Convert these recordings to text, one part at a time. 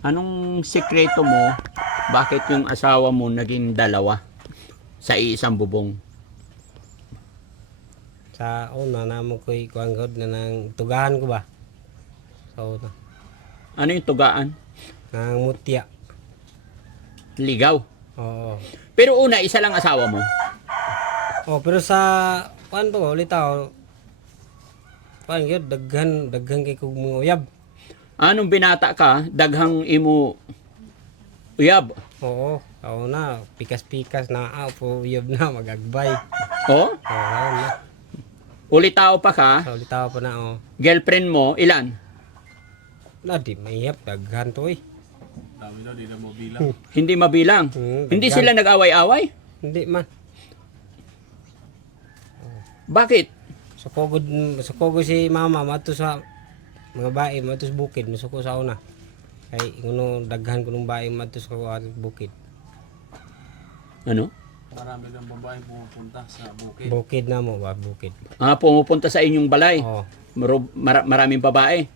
Anong sikreto mo? Bakit yung asawa mo naging dalawa sa iisang bubong? Sa una namo ko'y kuang god na nang tugahan ko ba. Sa una. Ano yung tugaan? Nang mutya. Ligaw. Oo. Pero una, isa lang asawa mo. Oh, pero sa kuan to ulit tao. Kuan gyud daghan kay kog mga uyab. Anong binata ka, daghang imo uyab. Oo. Ako na pikas-pikas na po uyab na magagbay. Oh? Oo na. Uli tao pa ka, Sa ulit tao pa na oh. girlfriend mo, ilan? Na di mayap daghan to eh. Dami daw, di na mo bilang. Hindi mabilang. Hindi daghan. sila nag-away-away? Hindi man. Bakit? Sukogod si mama mato sa mga bae mato sa bukid masuko sa una. Kay ngono daghan ko ng bae mato sa bukid. Ano? Marami ng babaeng pumupunta sa bukid. Bukid na mo ba bukid. Ah, pumupunta sa inyong balay. Oo. Maraming babae.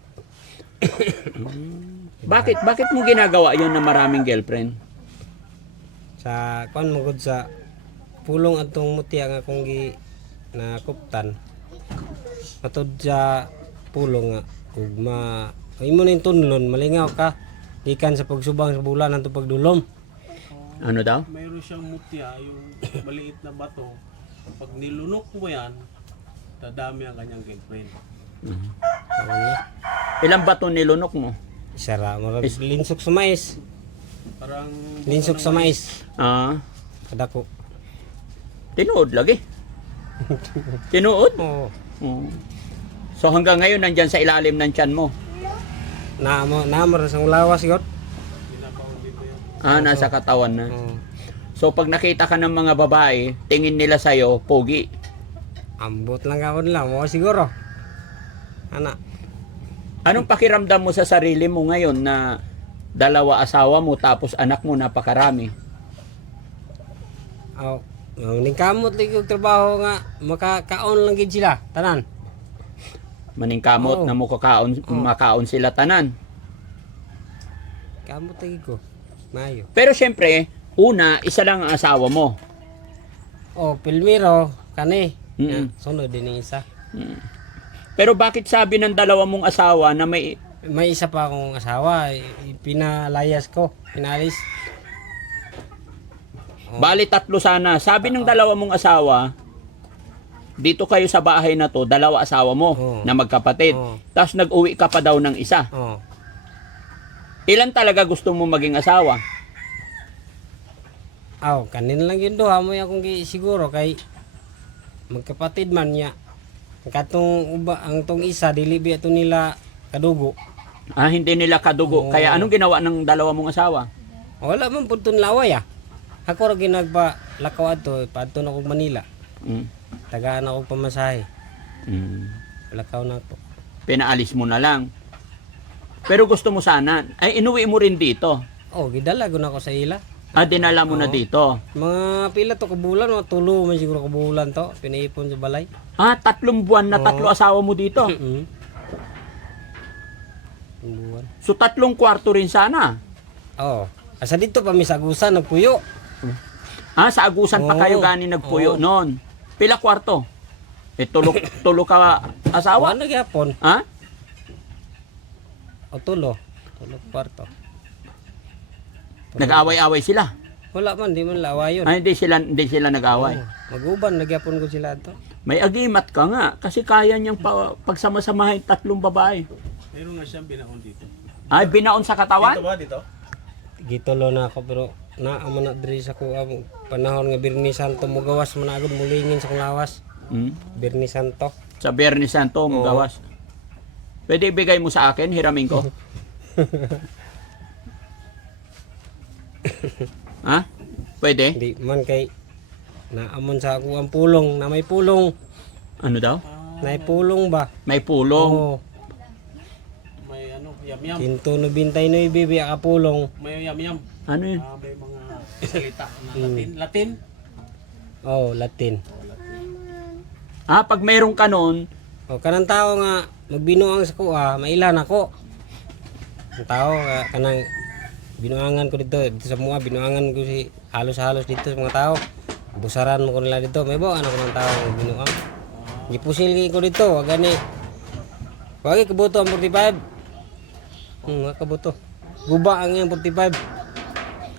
Bakit mo ginagawa 'yon na maraming girlfriend? Sa kuan mo gud sa pulong atong mutya nga kung gi na kuptan. Matod sa pulong nga ug imo ning tunlon malingaw ka gikan sa pagsubang sa bulan atong pagdulom. Ano daw? Mayroon siyang mutya, yung maliit na bato. Pag nilunok mo yan, dadami ang kanyang girlfriend. Ano? Ilang bato nilunok mo? Isara mo linsok sa mais. Parang Linsok sa mais. Ah, Kadako. tinuod lagi. Tinuod? Oo. Oo. So hanggang ngayon nandyan sa ilalim ng tiyan mo. Naamo ra sang lawas gyud. binabaon dito yun. Ah, nasa katawan na. Oo. So pag nakita ka ng mga babae, tingin nila sa'yo, pogi. Ambot lang gawon lang mo siguro. Ana. Anong pakiramdam mo sa sarili mo ngayon na dalawa asawa mo tapos anak mo napakarami? Aw, ning kamot lagi og trabaho nga makakaon lang gid sila tanan. Maningkamot Oo. na mo makaon sila tanan. Kamot lagi ko. Mayo. Pero syempre, una, isa lang ang asawa mo. Oh, Pilmiro kani. Mm. Sunod din yung isa. Pero bakit sabi ng dalawa mong asawa na may... May isa pa akong asawa, pinalayas ko, pinalis. Oh. Bali, tatlo sana. Sabi ng dalawa mong asawa, dito kayo sa bahay na to, dalawa asawa mo Oo. na magkapatid. Oo. Tapos nag-uwi ka pa daw ng isa. Oh. Ilan talaga gusto mo maging asawa? Aw, kanin lang yun do, amoy akong siguro kay magkapatid man niya. Katong uba ang tong isa dili biya to nila kadugo. Ah, hindi nila kadugo. Oo. Kaya anong ginawa ng dalawa mong asawa? Wala man pud ton laway ah. Ako ra ginagpa lakaw ato, padto na kog Manila. Mm. Tagaan ako pamasahe. Mm. Lakaw na ako. Pinaalis mo na lang. Pero gusto mo sana, ay inuwi mo rin dito. Oh, gidala ko na ako sa ila. Ah, dinala mo na Oo. dito. Mga pila to kabulan, mga tulo man siguro kabulan to, pinaipon sa balay. Ah, 3 buwan na Oo. 3 asawa mo dito. Mm. Buwan. So 3 kwarto rin sana. Oh, asa dito pa mi sa agusan nagpuyo. Ah, sa agusan pa Oo. kayo gani nagpuyo Oo. noon. Pila kwarto? Eh, tulo ka asawa? Awa na gyapon. Ha? O tulo. Tulo kwarto. Nag-away-away sila. Wala man, di man lawayon. Ah, hindi sila nag-away. Maguban nagyapon ko sila to. May agimat ka nga kasi kaya niyang pagsama-samahin 3 babae. Meron nga siyang binaon dito. Ay, binaon sa katawan? Dito ba dito? Gitulo na ako pero naamo na diri sa ko panahon nga Birni Santo mo gawas man agad mulingin sa kong lawas. Hmm? Birni Santo. Sa Biyernes Santo, magawas. Pwede ibigay mo sa akin, hiramin ko. Ha? Pwede? Di man kay naamon sa ako ang pulong na may pulong. Ano daw? Na pulong ba? May pulong. Oo. May ano, yam-yam. 199 bibi ka pulong. May yam-yam. Ano yun? May mga salita na Latin. Latin? Oh, Latin. Ah, pag mayroon ka nun, O kanang tao nga magbinuang sa kuha, mailan ako. Ang tao nga kanang binuangan ko dito sa mga binuangan ko si halos-halos dito sa mga tao. Busaran mo ko nila dito, may ba ano ko ng tao ang binuang. Gipusil ko dito, wag gani. Wag kabuto ang 45. Wag kabuto. Guba ang yung 45.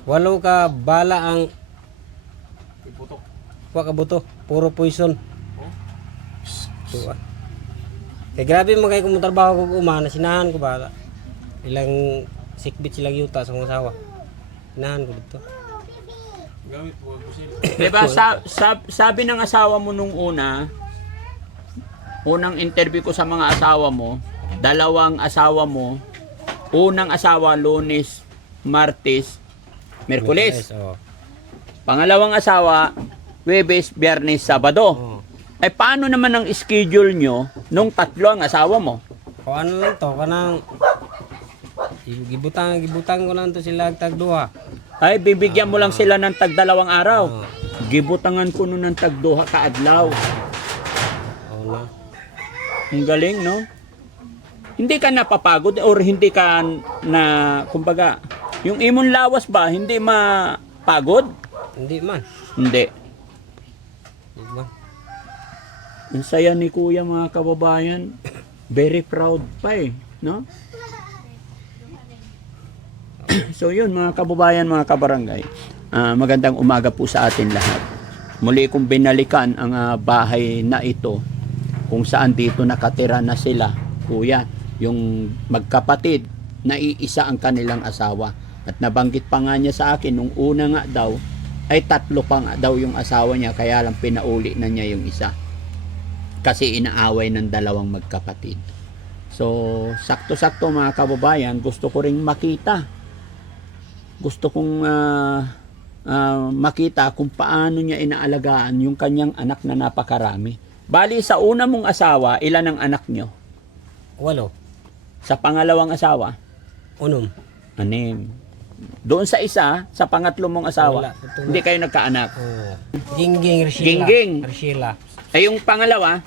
Walo ka bala ang Iputok. wag kabuto, puro poison. Oh. Tuwa. Kaya grabe mo kayo kung trabaho ko umana, sinahan ko ba? Ilang sikbit silang yuta sa mga asawa. Sinahan ko dito. Gamit po busil. Diba, sabi ng asawa mo nung unang interview ko sa mga asawa mo, dalawang asawa mo, unang asawa Lunes, Martes, Merkules. Oh. Pangalawang asawa, Huwebes, Biyernes, Sabado. Oh. Eh paano naman ang schedule nyo nung tatlo ang asawa mo? O ano lang to, kanang gibutang ko lang to sila tagduha. Ay, bibigyan mo lang sila ng tagdalawang araw. Oh. Gibutangan ko nun ng tagduha kaadlaw. Oh na. Ang galing, no? Hindi ka napapagod or hindi ka na, kumbaga, yung imong lawas ba, hindi mapagod? Hindi man. Hindi. Hindi man. Ang saya ni Kuya, mga kababayan. Very proud pa eh, no? So yun, mga kababayan, mga kabarangay. Magandang umaga po sa atin lahat. Muli kong binalikan ang bahay na ito kung saan dito nakatira na sila, Kuya. Yung magkapatid na iisa ang kanilang asawa. At nabanggit pa nga niya sa akin, nung una nga daw, ay 3 pa nga daw yung asawa niya, kaya lang pinauli na niya yung isa. Kasi inaaway ng dalawang magkapatid. So, sakto-sakto mga kababayan, gusto ko ring makita. Gusto kong makita kung paano niya inaalagaan yung kanyang anak na napakarami. Bali, sa una mong asawa, ilan ang anak niyo? 8. Sa pangalawang asawa? 6. 6. Doon sa isa, sa pangatlo mong asawa, Wala, ito hindi kayo nagkaanak. Oh. Gingging Rishila. Gingging. Rishila. Ay, yung pangalawa,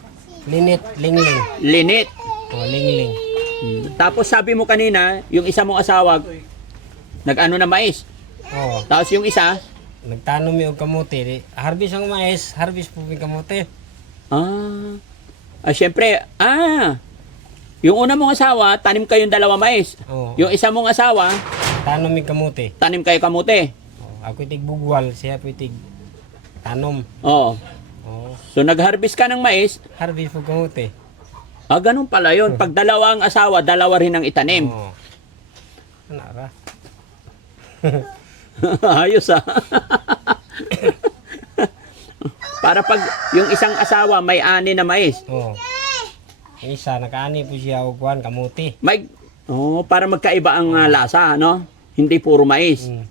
Linit Lingling. Linit. Oh, Lingling. Tapos sabi mo kanina, yung isa mong asawa, nag-ano na mais. Oh, Tapos yung isa, nagtanom mi og kamote. Harvest ang mais, harvest po yung kamote. Syempre, yung una mong asawa, tanim kayong dalawa mais. Oh, Yung isa mong asawa, tanom mi kamote. tanim kayo kamote. Oh, ako itig bugwal, siya po itig tanom. Oo. Oh, So nag-harvest ka ng mais, harvest po kamote. ganun pala yun. Pag dalawa ang asawa, dalawa rin ang itanim. Oh. Ano ra? Ayos Para pag yung isang asawa may ani na mais, Oh. Ang isa nakaani po siya og kuan kamote. para magkaiba ang lasa, no? Hindi puro mais. Mm.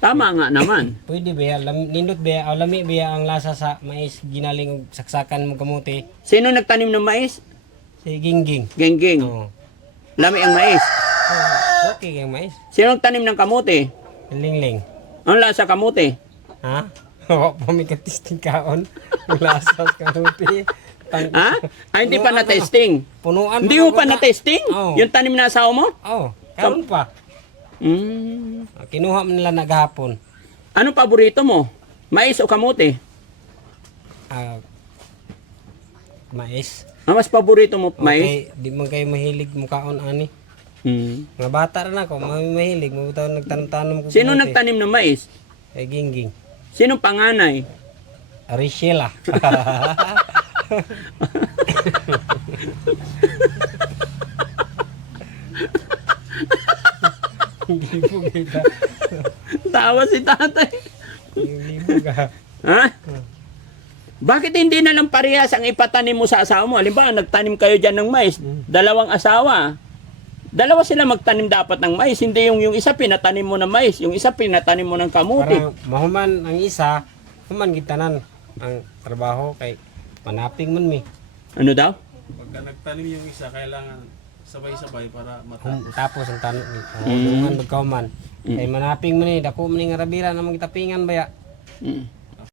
Tama nga naman. Pwede ba nindot ba o lami ba ang lasa sa mais ginaling og saksakan mo kamote? Sino nagtanim ng mais? Si Gingging. Gengging. Oh. Lami ang mais. Oh, okay kang mais. Sino nagtanim ng kamote? Lingling. Ang lasa kamote? Ha? Wa pa mi katisting kaon. Lasa sa kamote. Ha? Hindi pa na-testing. Punuan Hindi mo pa na-testing? Oo. Yung tanim na asawa mo? Oh, karon pa. Kinuha mo nila naghapon. Anong paborito mo? Mais o kamote? Mais. Mas paborito mo mais? Okay, di man kayo mahilig mo kaon ani. Mm. Mga bata rin ako, mahilig mo taon nagtanom-tanom ko. Sino kamote. nagtanim ng mais? Kay Gingging. Sino panganay? Rishela. Libo kita. Tawa si tatay. Libo ka. Ha? Bakit hindi na lang parehas ang ipatanim mo sa asawa mo? Halimbawa, nagtanim kayo dyan ng mais. Dalawang asawa. Dalawa sila magtanim dapat ng mais. Hindi yung isa pinatanim mo ng mais. Yung isa pinatanim mo ng kamuti. Para mahuman ang isa, human gitanan ang trabaho kay manaping man mi. Ano daw? Pagka nagtanim yung isa, kailangan sabay-sabay para matapos. Tapos ang tanong ni, dungan magkauman. Kay manaping man ni, dako man ni nga rabira namang gitapingan baya. Mm.